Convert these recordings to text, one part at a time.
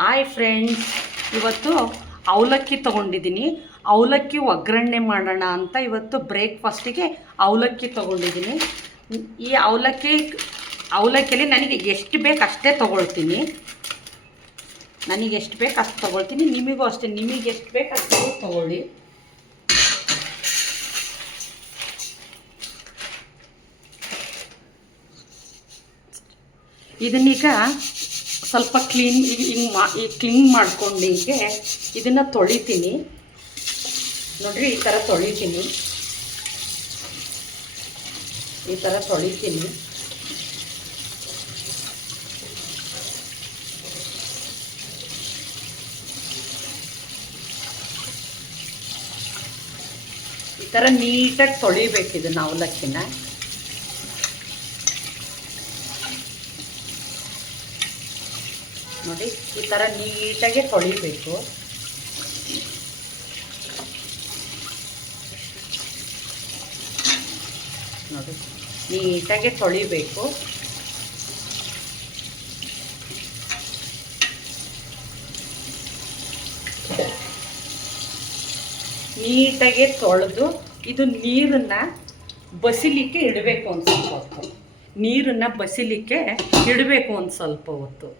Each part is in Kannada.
ಹಾಯ್ ಫ್ರೆಂಡ್ಸ್, ಇವತ್ತು ಅವಲಕ್ಕಿ ತೊಗೊಂಡಿದ್ದೀನಿ. ಅವಲಕ್ಕಿ ಒಗ್ಗರಣೆ ಮಾಡೋಣ ಅಂತ ಇವತ್ತು ಬ್ರೇಕ್ಫಾಸ್ಟಿಗೆ ಅವಲಕ್ಕಿ ತೊಗೊಂಡಿದ್ದೀನಿ. ಈ ಅವಲಕ್ಕಿಯಲ್ಲಿ ನನಗೆ ಎಷ್ಟು ಬೇಕು ಅಷ್ಟೇ ತೊಗೊಳ್ತೀನಿ. ನನಗೆ ಎಷ್ಟು ಬೇಕು ಅಷ್ಟು ತೊಗೊಳ್ತೀನಿ. ನಿಮಗೂ ಅಷ್ಟೇ, ನಿಮಗೆ ಎಷ್ಟು ಬೇಕು ಅಷ್ಟು ತೊಗೊಳ್ಳಿ. ಇದನ್ನೀಗ ಸ್ವಲ್ಪ ಕ್ಲೀನ್ ಮಾಡ್ಕೊಂಡು ಇದನ್ನು ತೊಳಿತೀನಿ. ನೋಡ್ರಿ, ಈ ಥರ ತೊಳಿತೀನಿ. ಈ ಥರ ತೊಳಿತೀನಿ. ಈ ಥರ ನೀಟಾಗಿ ತೊಳಿಬೇಕು ಇದನ್ನು, ಅವಲಕ್ಕಿನ. ನೋಡಿ, ಈ ಥರ ನೀಟಾಗಿ ತೊಳಿಬೇಕು. ನೋಡಿ, ನೀಟಾಗಿ ತೊಳಿಬೇಕು. ನೀಟಾಗಿ ತೊಳೆದು ಇದು ನೀರನ್ನು ಬಸಿಲಿಕ್ಕೆ ಇಡಬೇಕು. ಒಂದು ಸ್ವಲ್ಪ ಹೊತ್ತು ನೀರನ್ನು ಬಸಿಲಿಕ್ಕೆ ಇಡಬೇಕು. ಒಂದು ಸ್ವಲ್ಪ ಹೊತ್ತು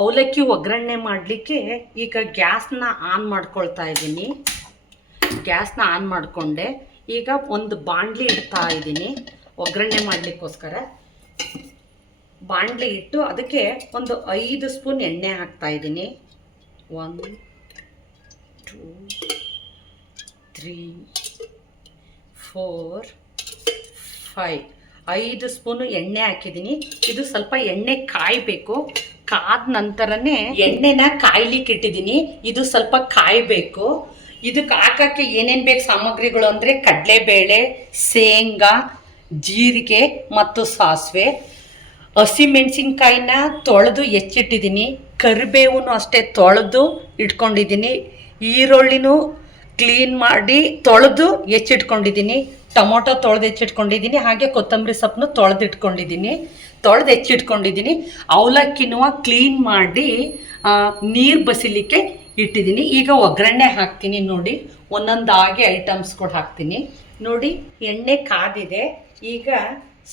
ಅವಲಕ್ಕಿ ಒಗ್ಗರಣೆ ಮಾಡಲಿಕ್ಕೆ ಈಗ ಗ್ಯಾಸ್ನ ಆನ್ ಮಾಡ್ಕೊಳ್ತಾ ಇದ್ದೀನಿ. ಗ್ಯಾಸ್ನ ಆನ್ ಮಾಡಿಕೊಂಡೆ. ಈಗ ಒಂದು ಬಾಣಲಿ ಇಡ್ತಾ ಇದ್ದೀನಿ ಒಗ್ಗರಣೆ ಮಾಡಲಿಕ್ಕೋಸ್ಕರ. ಬಾಣಲಿ ಇಟ್ಟು ಅದಕ್ಕೆ ಒಂದು 5 ಸ್ಪೂನ್ ಎಣ್ಣೆ ಹಾಕ್ತಾ ಇದ್ದೀನಿ. 1 2 3 4 5 5 ಸ್ಪೂನು ಎಣ್ಣೆ ಹಾಕಿದ್ದೀನಿ. ಇದು ಸ್ವಲ್ಪ ಎಣ್ಣೆ ಕಾಯಬೇಕು. ಕಾದ ನಂತರನೇ ಎಣ್ಣೆನ ಕಾಯ್ಲಿಕ್ಕೆ ಇಟ್ಟಿದ್ದೀನಿ. ಇದು ಸ್ವಲ್ಪ ಕಾಯಬೇಕು. ಇದಕ್ಕೆ ಹಾಕೋಕ್ಕೆ ಏನೇನು ಬೇಕು ಸಾಮಗ್ರಿಗಳು ಅಂದರೆ ಕಡಲೆಬೇಳೆ, ಶೇಂಗಾ, ಜೀರಿಗೆ ಮತ್ತು ಸಾಸಿವೆ. ಹಸಿಮೆಣಸಿನ್ಕಾಯಿನ ತೊಳೆದು ಹೆಚ್ಚಿಟ್ಟಿದ್ದೀನಿ. ಕರಿಬೇವು ಅಷ್ಟೇ ತೊಳೆದು ಇಟ್ಕೊಂಡಿದ್ದೀನಿ. ಈರುಳ್ಳಿನೂ ಕ್ಲೀನ್ ಮಾಡಿ ತೊಳೆದು ಹೆಚ್ಚಿಟ್ಕೊಂಡಿದ್ದೀನಿ. ಟೊಮೊಟೊ ತೊಳೆದು ಹೆಚ್ಚಿಟ್ಕೊಂಡಿದ್ದೀನಿ. ಹಾಗೆ ಕೊತ್ತಂಬರಿ ಸೊಪ್ಪನ್ನು ತೊಳೆದು ಹೆಚ್ಚಿಟ್ಕೊಂಡಿದ್ದೀನಿ. ಅವಲಕ್ಕಿನೂ ಕ್ಲೀನ್ ಮಾಡಿ ನೀರು ಬಸಿಲಿಕ್ಕೆ ಇಟ್ಟಿದ್ದೀನಿ. ಈಗ ಒಗ್ಗರಣೆ ಹಾಕ್ತೀನಿ. ನೋಡಿ, ಒಂದೊಂದಾಗಿ ಐಟಮ್ಸ್ಗಳು ಹಾಕ್ತೀನಿ. ನೋಡಿ, ಎಣ್ಣೆ ಕಾದಿದೆ. ಈಗ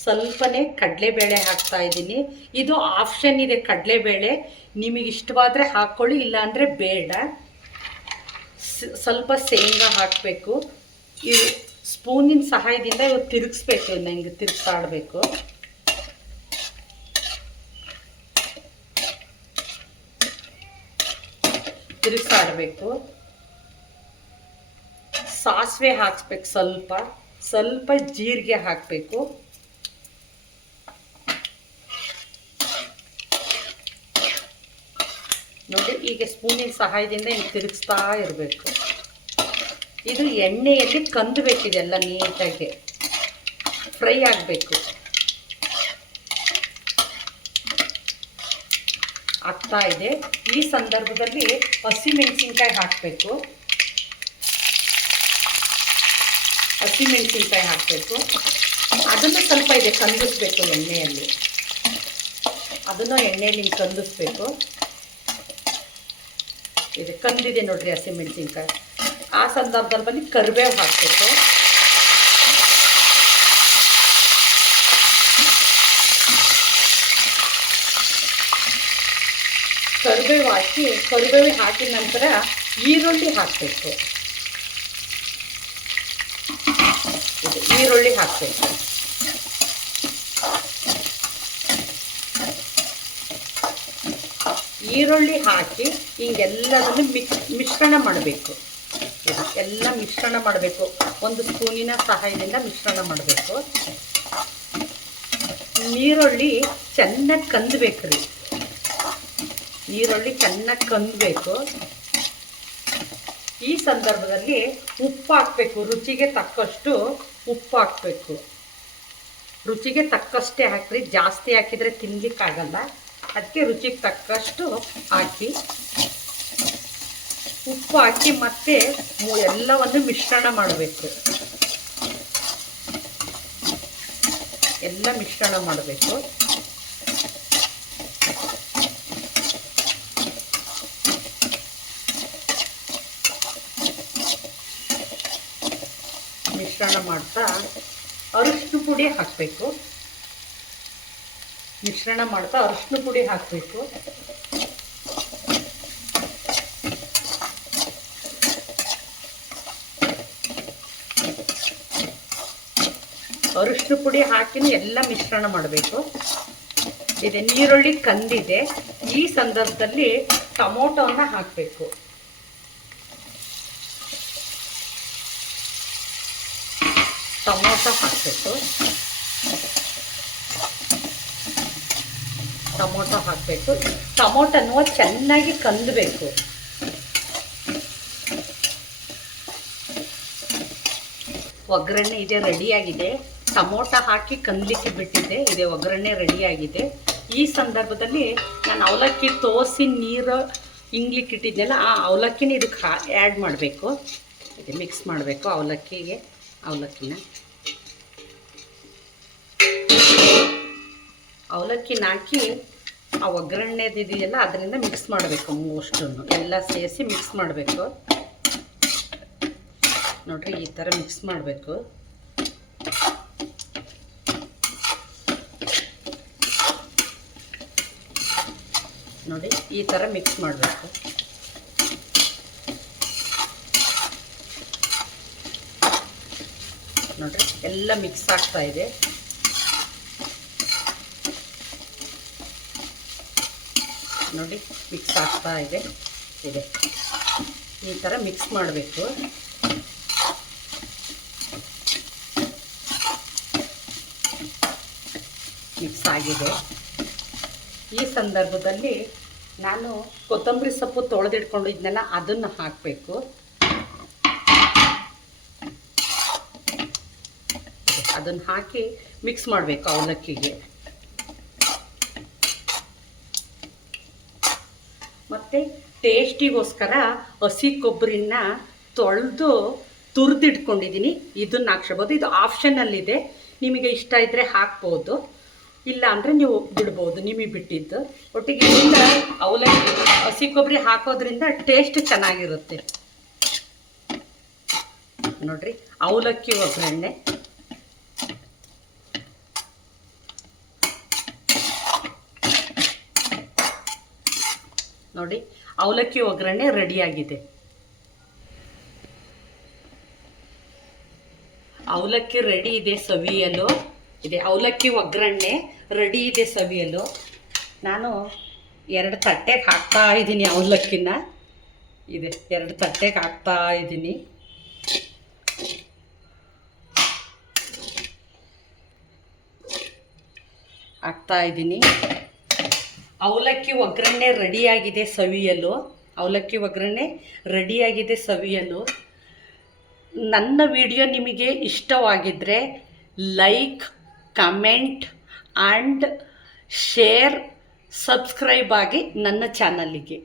ಸ್ವಲ್ಪನೇ ಕಡಲೆಬೇಳೆ ಹಾಕ್ತಾ ಇದ್ದೀನಿ. ಇದು ಆಪ್ಷನ್ ಇದೆ ಕಡಲೆಬೇಳೆ. ನಿಮಗೆ ಇಷ್ಟವಾದರೆ ಹಾಕ್ಕೊಳ್ಳಿ, ಇಲ್ಲಾಂದರೆ ಬೇಡ. ಸ್ವಲ್ಪ ಶೇಂಗಾ ಹಾಕಬೇಕು. ಇದು ಸ್ಪೂನಿನ ಸಹಾಯದಿಂದ ಇವತ್ತು ತಿರುಗಿಸ್ಬೇಕು. ನಂಗೆ ತಿರುಗಿಸಾಡಬೇಕು. ಸಾಸಿವೆ ಹಾಕ್ಬೇಕು. ಸ್ವಲ್ಪ ಜೀರಿಗೆ ಹಾಕಬೇಕು. ನೋಡಿ, ಈಗ ಸ್ಪೂನಿನ ಸಹಾಯದಿಂದ ಹಿಂಗೆ ತಿರುಗಿಸ್ತಾ ಇರಬೇಕು. ಇದು ಎಣ್ಣೆಯಲ್ಲಿ ಕಂದಬೇಕಿದೆಲ್ಲ, ನೀಟಾಗಿ ಫ್ರೈ ಆಗಬೇಕು. ಆಗ್ತಾ ಇದೆ. ಈ ಸಂದರ್ಭದಲ್ಲಿ ಹಸಿಮೆಣಸಿನ್ಕಾಯಿ ಹಾಕಬೇಕು. ಅದನ್ನು ಸ್ವಲ್ಪ ಇದೆ ಕಂದಿಸ್ಬೇಕು ಎಣ್ಣೆಯಲ್ಲಿ. ಅದನ್ನು ಎಣ್ಣೆಯಲ್ಲಿ ಕಂದಿಸ್ಬೇಕು. ಇದು ಕಂದಿದೆ ನೋಡ್ರಿ ಹಸಿಮೆಣಸಿನ್ಕಾಯಿ. ಆ ಸಂದರ್ಭದಲ್ಲಿ ಕರಿಬೇವು ಹಾಕಬೇಕು. ಕರಿಬೇವು ಹಾಕಿದ ನಂತರ ಈರುಳ್ಳಿ ಹಾಕಬೇಕು. ಈರುಳ್ಳಿ ಹಾಕಿ ಹಿಂಗೆಲ್ಲದನ್ನು ಮಿಶ್ರಣ ಮಾಡಬೇಕು. ಎಲ್ಲ ಮಿಶ್ರಣ ಮಾಡಬೇಕು. ಒಂದು ಸ್ಪೂನಿನ ಸಹಾಯದಿಂದ ಮಿಶ್ರಣ ಮಾಡಬೇಕು. ಈರುಳ್ಳಿ ಚೆನ್ನಾಗಿ ಕಂದಬೇಕ್ರಿ. ಈ ಸಂದರ್ಭದಲ್ಲಿ ಉಪ್ಪು ಹಾಕಬೇಕು. ರುಚಿಗೆ ತಕ್ಕಷ್ಟು ಉಪ್ಪು ಹಾಕಬೇಕು. ರುಚಿಗೆ ತಕ್ಕಷ್ಟೇ ಹಾಕ್ರಿ. ಜಾಸ್ತಿ ಹಾಕಿದರೆ ತಿನ್ಲಿಕ್ಕಾಗಲ್ಲ. ಅದಕ್ಕೆ ರುಚಿಗೆ ತಕ್ಕಷ್ಟು ಹಾಕಿ, ಉಪ್ಪು ಹಾಕಿ ಮತ್ತೆ ಎಲ್ಲವನ್ನು ಮಿಶ್ರಣ ಮಾಡಬೇಕು. ಎಲ್ಲ ಮಿಶ್ರಣ ಮಾಡಬೇಕು. ಮಿಶ್ರಣ ಮಾಡ್ತಾ ಅರಿಶಿನ ಪುಡಿ ಹಾಕಬೇಕು. ಮಿಶ್ರಣ ಮಾಡ್ತಾ ಅರಿಶಿನ ಪುಡಿ ಹಾಕಬೇಕು. ಅರಿಶಿನ ಪುಡಿ ಹಾಕಿನೂ ಎಲ್ಲ ಮಿಶ್ರಣ ಮಾಡಬೇಕು. ಇದೆ ನೀರುಳ್ಳಿ ಕಂದಿದೆ. ಈ ಸಂದರ್ಭದಲ್ಲಿ ಟೊಮೊಟೊನ ಹಾಕಬೇಕು. ಟೊಮೊಟೊ ಹಾಕಬೇಕು. ಟೊಮೊಟೊನೂ ಚೆನ್ನಾಗಿ ಕಂದಬೇಕು. ಒಗ್ಗರಣೆ ಇದೆ ರೆಡಿಯಾಗಿದೆ. ಟೊಮೊಟೊ ಹಾಕಿ ಕಂದಲಿಕ್ಕೆ ಬಿಟ್ಟಿದ್ದೆ. ಇದೆ ಒಗ್ಗರಣೆ ರೆಡಿಯಾಗಿದೆ. ಈ ಸಂದರ್ಭದಲ್ಲಿ ನಾನು ಅವಲಕ್ಕಿ ತೋರಿಸಿ ನೀರು ಇಂಗ್ಲಿಕ್ಕೆ ಇಟ್ಟಿದ್ದೆಲ್ಲ ಆ ಅವಲಕ್ಕಿನ ಇದಕ್ಕೆ ಆ್ಯಡ್ ಮಾಡಬೇಕು. ಇದು ಮಿಕ್ಸ್ ಮಾಡಬೇಕು. ಅವಲಕ್ಕಿನ ಹಾಕಿ ಆ ಒಗ್ಗರಣೆದಿದೆಯಲ್ಲ ಅದರಿಂದ ಮಿಕ್ಸ್ ಮಾಡಬೇಕು. ಅಷ್ಟನ್ನು ಎಲ್ಲ ಸೇರಿಸಿ ಮಿಕ್ಸ್ ಮಾಡಬೇಕು. ನೋಡ್ರಿ, ಈ ಥರ ಮಿಕ್ಸ್ ಮಾಡಬೇಕು. ನೋಡಿ, ಈ ಥರ ಮಿಕ್ಸ್ ಮಾಡಬೇಕು. ನೋಡ್ರಿ, ಎಲ್ಲ ಮಿಕ್ಸ್ ಆಗ್ತಾ ಇದೆ. ನೋಡಿ, ಮಿಕ್ಸ್ ಆಗ್ತಾ ಇದೆ. ಈ ಥರ ಮಿಕ್ಸ್ ಮಾಡಬೇಕು. ಮಿಕ್ಸ್ ಆಗಿದೆ. ಈ ಸಂದರ್ಭದಲ್ಲಿ ನಾನು ಕೊತ್ತಂಬರಿ ಸೊಪ್ಪು ತೊಳೆದಿಟ್ಕೊಂಡಿದ್ನೆಲ್ಲ ಅದನ್ನು ಹಾಕಬೇಕು. ಅದನ್ನು ಹಾಕಿ ಮಿಕ್ಸ್ ಮಾಡಬೇಕು ಅವಲಕ್ಕಿಗೆ. ಮತ್ತು ಟೇಸ್ಟಿಗೋಸ್ಕರ ಹಸಿ ಕೊಬ್ಬರಿನ ತೊಳೆದು ತುರಿದಿಟ್ಕೊಂಡಿದ್ದೀನಿ. ಇದನ್ನು ಹಾಕ್ಸ್ಬೋದು. ಇದು ಆಪ್ಷನಲ್ಲಿದೆ. ನಿಮಗೆ ಇಷ್ಟ ಇದ್ದರೆ ಹಾಕ್ಬೋದು, ಇಲ್ಲ ಅಂದರೆ ನೀವು ಬಿಡ್ಬೋದು, ನಿಮಗೆ ಬಿಟ್ಟಿದ್ದು. ಒಟ್ಟಿಗೆ ಇದರಿಂದ ಅವಲಕ್ಕಿ ಹಸಿ ಕೊಬ್ಬರಿ ಹಾಕೋದ್ರಿಂದ ಟೇಸ್ಟ್ ಚೆನ್ನಾಗಿರುತ್ತೆ. ನೋಡ್ರಿ, ಅವಲಕ್ಕಿ ಒಗ್ಗರಣೆ ನೋಡಿ, ಅವಲಕ್ಕಿ ಒಗ್ಗರಣೆ ರೆಡಿಯಾಗಿದೆ. ಅವಲಕ್ಕಿ ರೆಡಿ ಇದೆ ಸವಿಯಲು. ಇದೆ ಅವಲಕ್ಕಿ ಒಗ್ಗರಣೆ ರೆಡಿ ಇದೆ ಸವಿಯಲು. ನಾನು 2 ತಟ್ಟೆಗೆ ಹಾಕ್ತಾ ಇದ್ದೀನಿ ಅವಲಕ್ಕಿನ. ಇದೆ 2 ತಟ್ಟೆಗೆ ಹಾಕ್ತಾ ಇದ್ದೀನಿ. ಅವಲಕ್ಕಿ ಒಗ್ಗರಣೆ ರೆಡಿಯಾಗಿದೆ ಸವಿಯಲು. ನನ್ನ ವಿಡಿಯೋ ನಿಮಗೆ ಇಷ್ಟವಾಗಿದ್ದರೆ like, comment and share, subscribe ಆಗಿ ನನ್ನ ಚಾನಲ್ಲಿಗೆ.